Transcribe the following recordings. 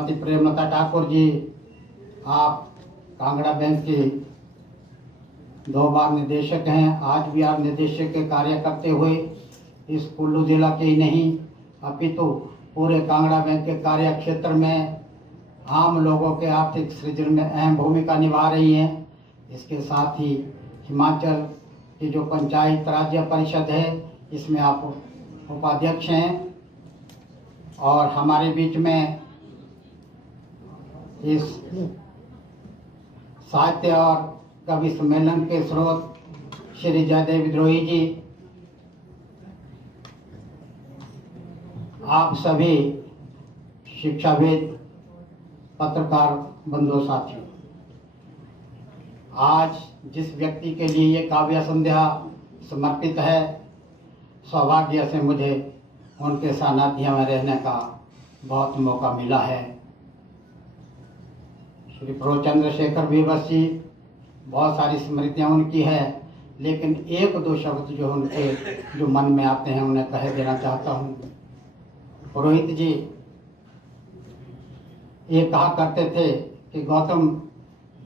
श्रीमती प्रेमलता ठाकुर जी, आप कांगड़ा बैंक के 2 बार निदेशक हैं। आज भी आप निदेशक के कार्य करते हुए इस कुल्लू जिला के ही नहीं अपितु पूरे कांगड़ा बैंक के कार्य क्षेत्र में आम लोगों के आर्थिक सृजन में अहम भूमिका निभा रही हैं। इसके साथ ही हिमाचल की जो पंचायत राज्य परिषद है, इसमें आप उपाध्यक्ष हैं। और हमारे बीच में इस साहित्य और कवि सम्मेलन के स्रोत श्री जयदेव विद्रोही जी, आप सभी शिक्षाविद, पत्रकार बंधु साथियों, आज जिस व्यक्ति के लिए ये काव्य संध्या समर्पित है, सौभाग्य से मुझे उनके सानिध्य में रहने का बहुत मौका मिला है। श्री प्रो चंद्रशेखर बीबस जी, बहुत सारी स्मृतियाँ उनकी है, लेकिन 1-2 शब्द जो उनके जो मन में आते हैं उन्हें कह देना चाहता हूँ। पुरोहित जी ये कहा करते थे कि गौतम,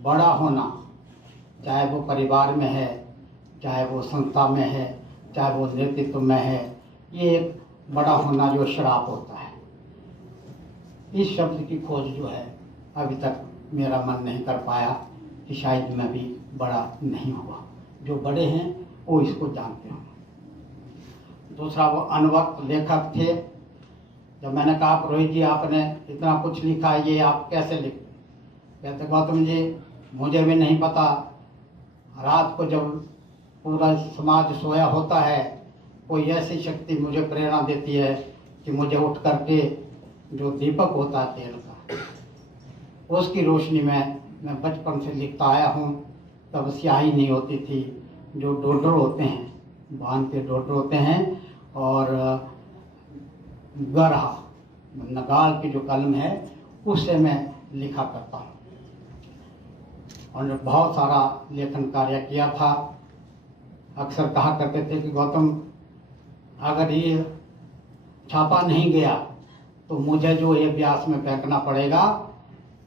बड़ा होना, चाहे वो परिवार में है, चाहे वो संस्था में है, चाहे वो नेतृत्व में है, ये एक बड़ा होना जो श्राप होता है। इस शब्द की खोज जो है अभी तक मेरा मन नहीं कर पाया कि शायद मैं भी बड़ा नहीं हुआ। जो बड़े हैं वो इसको जानते होंगे। दूसरा, वो अनवक्त लेखक थे। जब मैंने कहा पुरोहित जी आपने इतना कुछ लिखा है, ये आप कैसे लिखते? कहते गौतम जी, मुझे भी नहीं पता। रात को जब पूरा समाज सोया होता है, कोई ऐसी शक्ति मुझे प्रेरणा देती है कि मुझे उठ करके जो दीपक होता है तेल का, उसकी रोशनी में मैं बचपन से लिखता आया हूँ। तब स्याही नहीं होती थी, जो डोडर होते हैं, बांध के डोडर होते हैं, और गरहा नगाल की जो कलम है उससे मैं लिखा करता हूँ। और बहुत सारा लेखन कार्य किया था। अक्सर कहा करते थे कि गौतम, अगर ये छापा नहीं गया तो मुझे जो ये व्यास में फेंकना पड़ेगा।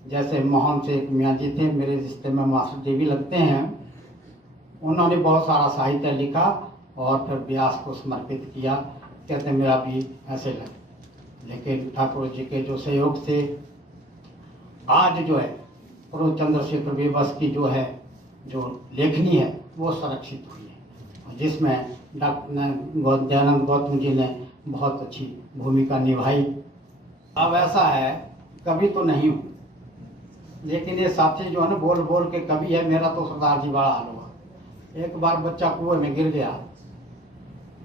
जैसे मोहन से एक मियाँ जी थे, मेरे रिश्ते में मास्टर जी भी लगते हैं, उन्होंने बहुत सारा साहित्य लिखा और फिर व्यास को समर्पित किया। कहते मेरा भी ऐसे लगे, लेकिन ठाकुर जी के जो सहयोग से आज जो है प्रो चंद्रशेखर बीबस की जो है जो लेखनी है वो संरक्षित हुई है, जिसमें डॉक्टर दयानंद गौतम जी ने बहुत अच्छी भूमिका निभाई। अब ऐसा है, कवि तो नहीं हूँ, लेकिन ये साथी जो है ना बोल बोल के कवि है। मेरा तो सरदार जी बड़ा हाल हुआ। एक बार बच्चा कुएं में गिर गया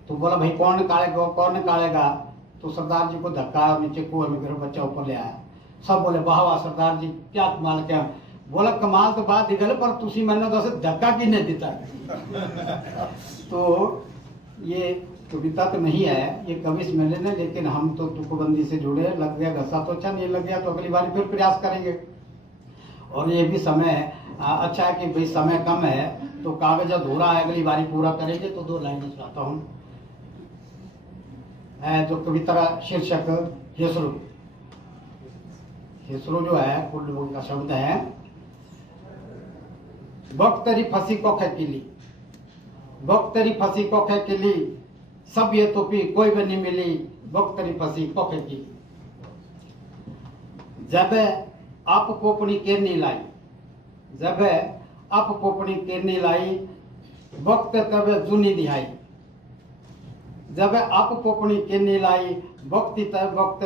तो बोला भाई कौन निकालेगा, कौन निकालेगा? तो सरदार जी को धक्का और नीचे कुएं में गिरा, बच्चा ऊपर ले आया। सब बोले वाह वाह सरदार जी, क्या कमाल क्या। बोला कमाल तो बात निकले, पर तुसी मैंने तो धक्का किने दिता तो ये कविता तो नहीं है, ये कवि सम्मेलन है, लेकिन हम तो तुकबंदी से जुड़े। लग गया घसा तो अच्छा, नहीं लग गया तो अगली बार फिर प्रयास करेंगे। और ये भी समय अच्छा है कि भाई समय कम है तो कागज अधूरा है, अगली बारी पूरा करेंगे। तो 2 लाइनें चाहता हूँ। जो कविता का शीर्षक हेसरू। हेसरू जो है कुल्लू का शब्द है। वक्त तेरी फंसी को खेकिली, वक्त तेरी फंसी को खेकिली, सब ये तो पी कोई भी नहीं मिली, वक्त तेरी फंसी को खेकी। जब आप कोपनी केरनी लाई, जब आप कोपनी केरनी लाई, वक्त तब जुनी दिहाई। जब आप कोपनी केरनी लाई, वक्त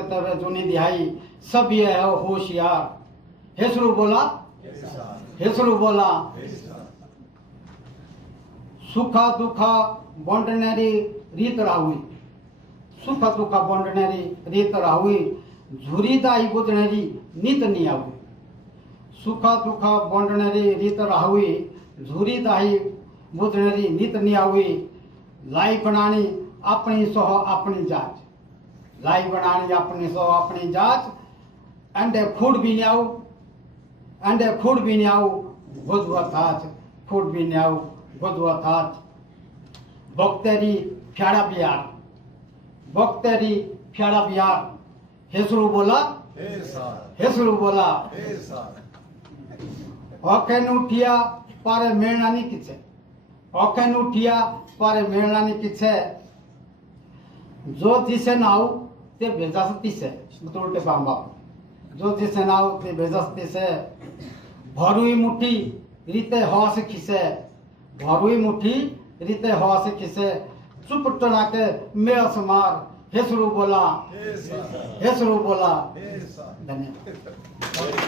तब जुनी दिहाई, सब ये है होशियार। हेसरू बोला, हेसरू बोला, सुखा दुखा बोंडनेरी रीत राहुई, सुखा दुखा बोंडनेरी रीत राहुई, झुरी दाई बुझनेरी नीत नहीं आवी। सुखा दुखा बोंडनेरी रीत राहुई, झुरी दाई बुझनेरी नीत नहीं आवी। लाई बनानी अपनी सोह अपनी जाच, लाई बनानी अपनी सोह अपनी जाच। अंडे खुद भी नहीं आऊ, अंडे खुद भी नहीं आऊ, गुजवा थाच, खुद भी नहीं आऊ, गुजवा थाच। बक्तेरी फ्याड़ा बिहार, बक्तेरी फ्याड़ा बिहार। हेसरू बोला, ಹೆಸರು ಬೋಲ ઓકેન ઉઠિયા પારે મેળનાની કીછે ઓકેન ઉઠિયા પારે મેળનાની કીછે જો દિશે નાવ તે બેજાસતી છે ઉલટે બાંબા જો દિશે નાવ તે બેજાસતી છે ભરુઈ મુઠ્ઠી રીતે હવા से ખીસે ભરુઈ મુઠ્ઠી રીતે હવા से ખીસે ચૂપ ટણાકે મેળ સમાર ಹೆಸರು ಬೋಲ ಹೆಸರು ಬೋಲ ધન્યવાદ